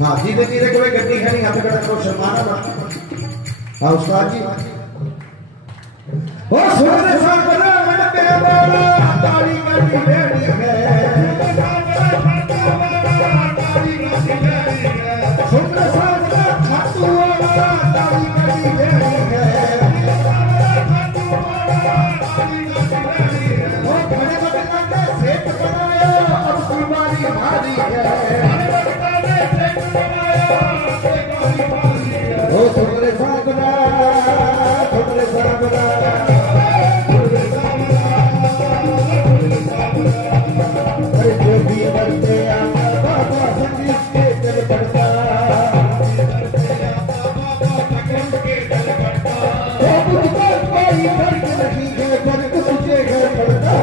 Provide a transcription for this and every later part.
हाँ धीरे धीरे कोई गड्डी खानी यहाँ पे खड़ा करो शर्माना ना। हाँ उस्ताद जी ओ सोने सागरा मन पे बाला ताली गड्डी बेड़ी है सोने सागरा खातू वाला ताली गड्डी बेड़ी है ओ बड़े बड़े का सेठ बनाया अब कुर्बानी मारी है ओ सोने सागरा जो भी करते बाबा संगीत के दिल बढ़ता मुझको कोई फर्क नहीं है फर्क तुझे है पड़ता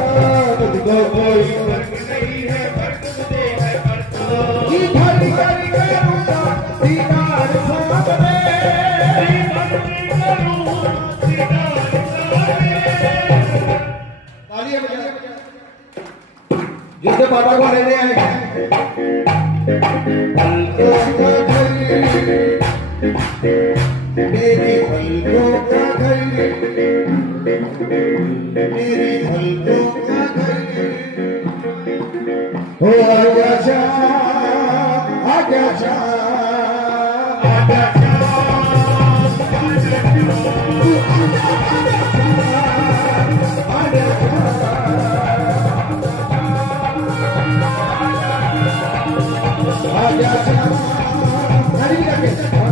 मुझको कोई फर्क नहीं है फर्क तुझे है पड़ता की भरी भरी करूँगा दीदार सामने जिससे बाबा को लेने आए मेरी पलकों का घर मेरी पलकों का घर हो आजा शाम आजा शाम आजा आजा शाम